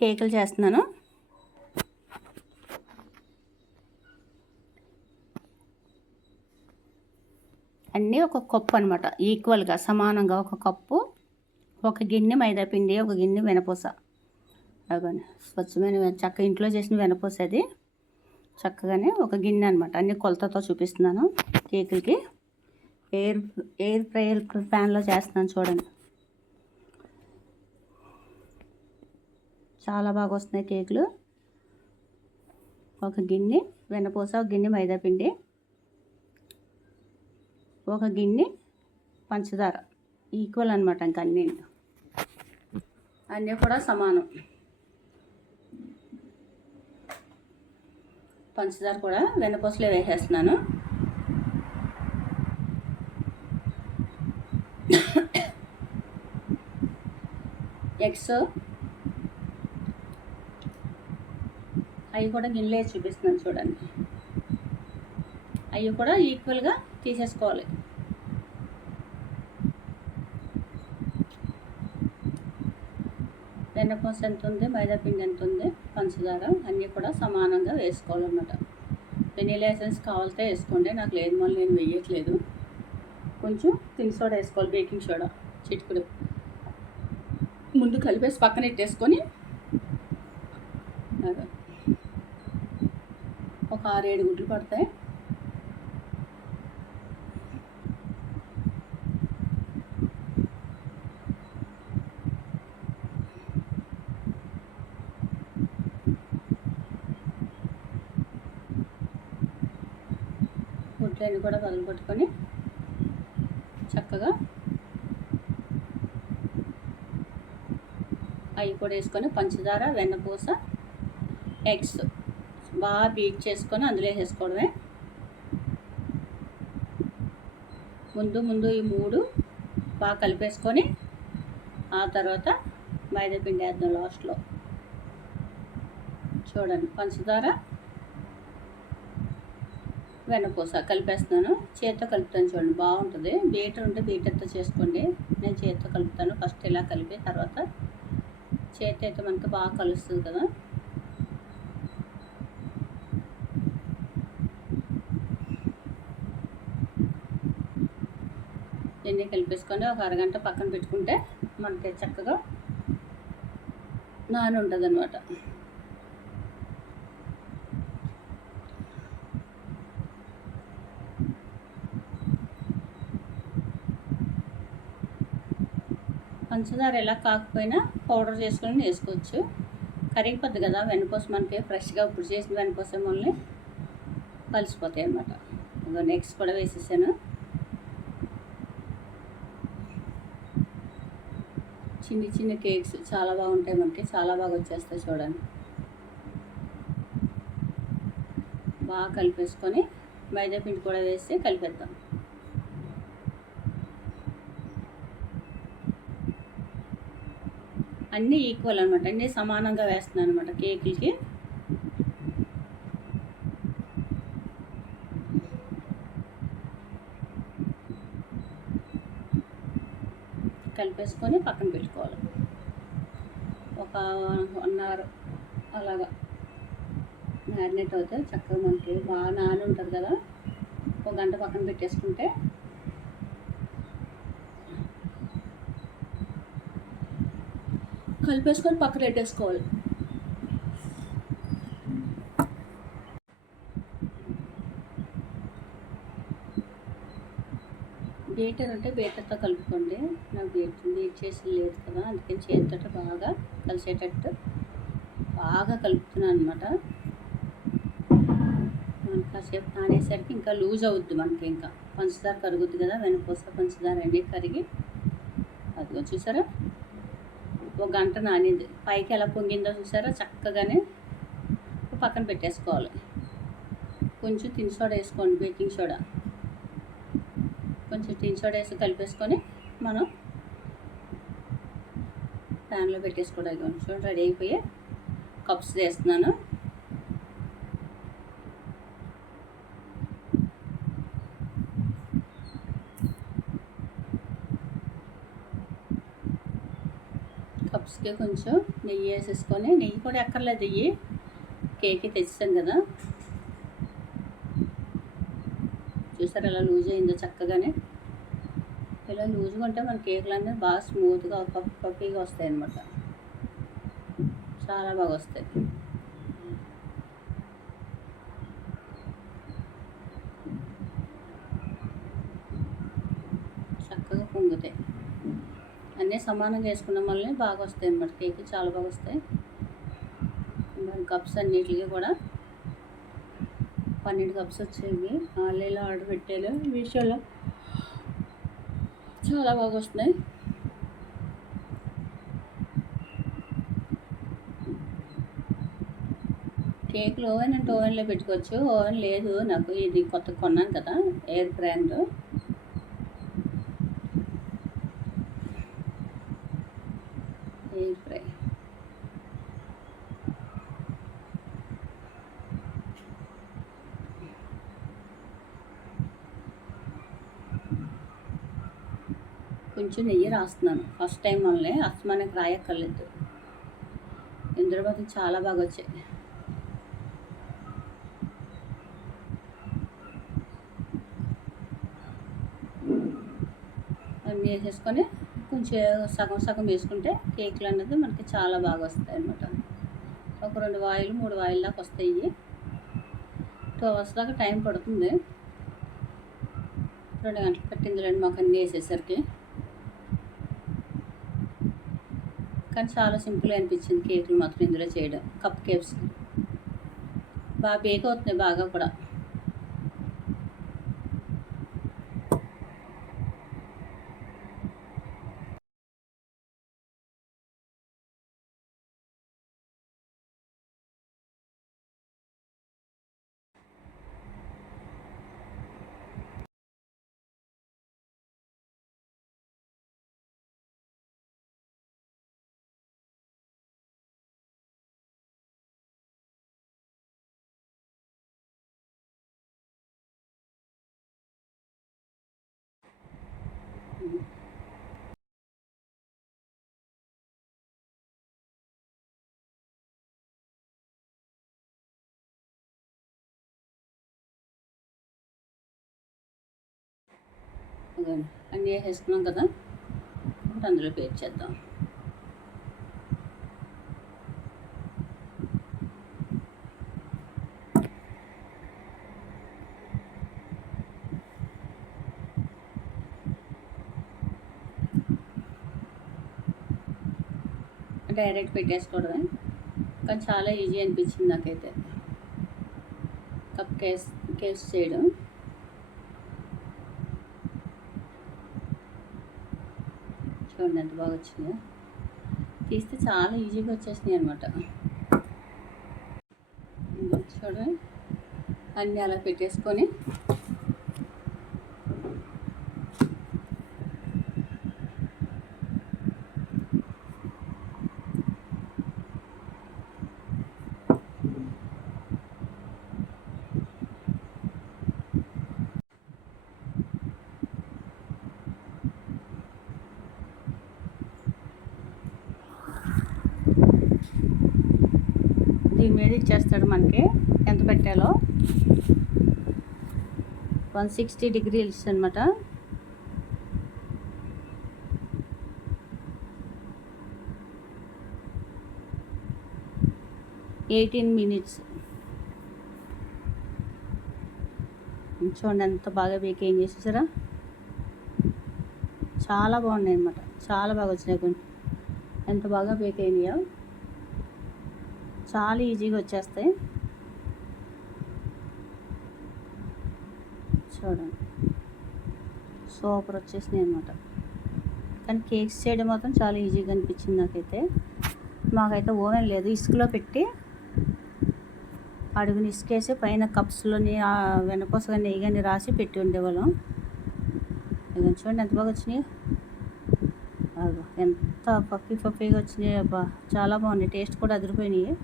కేకులు చేస్తున్నాను. అన్నీ ఒక కప్పు అనమాట, ఈక్వల్గా సమానంగా ఒక కప్పు, ఒక గిన్నె మైదాపిండి, ఒక గిన్నె వెనపూస. అవ్వండి స్వచ్ఛమైన చక్క ఇంట్లో చేసిన వెనపూస అది. చక్కగానే ఒక గిన్నె అనమాట, అన్ని కొలతతో చూపిస్తున్నాను. కేకులకి ఎయిర్ ఫ్రైయర్ ప్యాన్లో చేస్తున్నాను చూడండి. చాలా బాగా వస్తున్నాయి కేకులు. ఒక గిన్నె వెన్నపూస, ఒక గిన్నె మైదాపిండి, ఒక గిన్నె పంచదార, ఈక్వల్ అనమాట. ఇంక అన్నీ కూడా సమానం. పంచదార కూడా వెన్నపూసలో వేసేస్తున్నాను. ఎగ్స్ అవి కూడా గిన్నెలో చూపిస్తున్నాను చూడండి. అవి కూడా ఈక్వల్గా తీసేసుకోవాలి. వెన్నపూస ఎంత ఉంది, మైదాపిండి ఎంత ఉంది, పంచదార అన్నీ కూడా సమానంగా వేసుకోవాలన్నమాట. వెనీలా ఎసెన్స్ కావాలితే వేసుకోండి, నాకు లేదు మళ్ళీ నేను వేయట్లేదు. కొంచెం తిని సోడా వేసుకోవాలి, బేకింగ్ సోడా చిటికుడు. ముందు కలిపేసి పక్కన పెట్టేసుకొని ఒక 6-7 గుడ్లు పడతాయి. గుడ్లన్నీ కూడా పగలు కొట్టుకొని చక్కగా అవి కూడా వేసుకొని పంచదార, వెన్నపూస, ఎగ్స్ బాగా బీట్ చేసుకొని అందులో వేసేసుకోవడమే. ముందు ఈ 3 బాగా కలిపేసుకొని ఆ తర్వాత మైదాపిండి వేద్దాం లాస్ట్లో. చూడండి, పంచదార, వెన్నపూస కలిపేస్తున్నాను. చేతితో కలుపుతాను చూడండి, బాగుంటుంది. బీటర్ ఉంటే బీటర్తో చేసుకోండి, నేను చేతితో కలుపుతాను. ఫస్ట్ ఇలా కలిపి తర్వాత చేతి అయితే మనకి బాగా కలుస్తుంది కదా. దీన్ని కలిపేసుకొని ఒక అరగంట పక్కన పెట్టుకుంటే మనకి చక్కగా నాని ఉంటుంది అన్నమాట. పంచదార ఎలా కాకపోయినా పౌడర్ చేసుకొని వేసుకోవచ్చు, కరిగిపోద్ది కదా. వెన్నపూస మనకి ఫ్రెష్గా ఇప్పుడు చేసిన వెన్నపూస మళ్ళీ కలిసిపోతాయి అన్నమాట. ఇదో నెక్స్ట్ కూడా వేసేసాను. చిన్న కేక్స్ చాలా బాగుంటాయి, మనకి చాలా బాగా వచ్చేస్తాయి చూడండి. బాగా కలిపేసుకొని మైదాపిండి కూడా వేసి కలిపేద్దాం. అన్నీ ఈక్వల్ అనమాట, అన్నీ సమానంగా వేస్తున్నాను అనమాట కేకులకి. కలిపేసుకొని పక్కన పెట్టుకోవాలి. ఒక 1 అవర్ అలాగా మ్యారినేట్ అవుతే చక్కగా మనకి బాగా నాని ఉంటుంది కదా. 1 గంట పక్కన పెట్టేసుకుంటే కలిపేసుకొని పక్కన పెట్టేసుకోవాలి. బీటర్ అంటే బీటర్తో కలుపుకోండి, నాకు బీట్ చేసి లేదు కదా, అందుకని చేతితో బాగా కలిసేటట్టు బాగా కలుపుతున్నాను అనమాట. మనకి కాసేపు నానేసరికి ఇంకా లూజ్ అవుద్ది మనకి, ఇంకా పంచదార కరుగుద్ది కదా. వెన్నపూస పంచదార అన్నీ కరిగి అదిగో చూసారా 1 గంట నానింది. పైకి ఎలా పొంగిందో చూసారా. చక్కగానే పక్కన పెట్టేసుకోవాలి. కొంచెం తిని సోడా వేసుకోండి, బేకింగ్ సోడా కొంచెం తిని సోడా వేసి కలిపేసుకొని మనం ప్యాన్లో పెట్టేసుకోవడానికి చూడండి. రెడీ అయిపోయి కప్స్ వేస్తున్నాను. కప్స్కి కొంచెం నెయ్యి వేసేసుకొని, నెయ్యి కూడా ఎక్కర్లేదు, నెయ్యి కేక్ తెచ్చాం కదా, చూసారు ఎలా లూజ్ అయిందో చక్కగానే. ఇలా లూజ్గా ఉంటే మన కేకులు అనేది బాగా స్మూత్గా పఫీగా వస్తాయి అన్నమాట, చాలా బాగా వస్తాయి. చక్కగా పొంగుతాయి, అన్నీ సమానంగా వేసుకున్న వల్ల బాగా వస్తాయి అన్నమాట, కేక్ చాలా బాగా వస్తాయి. కప్స్ అన్నిటికీ కూడా 12 కప్స్ వచ్చేవి. ఆన్లైన్లో ఆర్డర్ పెట్టాను, మీషోలో చాలా బాగా వస్తున్నాయి. కేకులు ఓవెన్ అంటే ఓవెన్లో పెట్టుకోవచ్చు, ఓవెన్ లేదు నాకు, ఇది కొత్త కొన్నాను కదా ఎయిర్ బ్రాండ్. ఎయిర్ ఫ్రై కొంచెం నెయ్యి రాస్తున్నాను, ఫస్ట్ టైం వల్లే అస్తమానికి రాయక్కర్లేదు. ఇందులో మాత్రం చాలా బాగా వచ్చాయి. అన్నీ వేసేసుకొని కొంచెం సగం సగం వేసుకుంటే కేకులు అన్నది మనకి చాలా బాగా వస్తాయి అన్నమాట. ఒక 2 వాయిలు 3 వాయిల దాకా వస్తాయి. 2 అవర్స్ దాకా టైం పడుతుంది, 2 గంటలు పట్టిందిలేండి మాకు అన్నీ వేసేసరికి. కానీ చాలా సింపుల్గా అనిపించింది కేకులు మాత్రం ఇందులో చేయడం. కప్ కేక్స్ బాగా బేక్ అవుతున్నాయి, బాగా కూడా. అన్నీ వేసుకున్నాం కదా, ఇప్పుడు అందులో పేస్ట్ చేద్దాం. డైరెక్ట్ పెట్టేసుకోవడమే, కానీ చాలా ఈజీ అనిపించింది నాకైతే కప్ కేక్స్ చేయడం. చూడండి ఎంత బాగా వచ్చిందో, తీస్తే చాలా ఈజీగా వచ్చేసినాయి అనమాట. చూడండి అన్నీ అలా పెట్టేసుకొని దీని మీద ఇచ్చేస్తాడు మనకి ఎంత పెట్టాలో. 160 degrees అనమాట. minutes. చూడండి ఎంత బాగా బేక్ ఏం చేసేసారా, చాలా బాగున్నాయి అనమాట, చాలా బాగా వచ్చినాయి. కొంచెం ఎంత బాగా బేక్ అయినాయో, చాలా ఈజీగా వచ్చేస్తాయి. చూడండి సూపర్ వచ్చేసినాయి అనమాట. కానీ కేక్స్ చేయడం మాత్రం చాలా ఈజీగా అనిపించింది నాకైతే. మాకైతే ఓవెన్ లేదు, ఇసుకలో పెట్టి అడుగుని ఇసుకేసి పైన కప్స్లోని వెనకోసగా నెయ్యి కానీ రాసి పెట్టి ఉండేవాళ్ళం. ఇక చూడండి ఎంత బాగా వచ్చినాయి, ఎంత పఫీగా వచ్చినాయి. అబ్బా చాలా బాగున్నాయి, టేస్ట్ కూడా అదిరిపోయినాయి.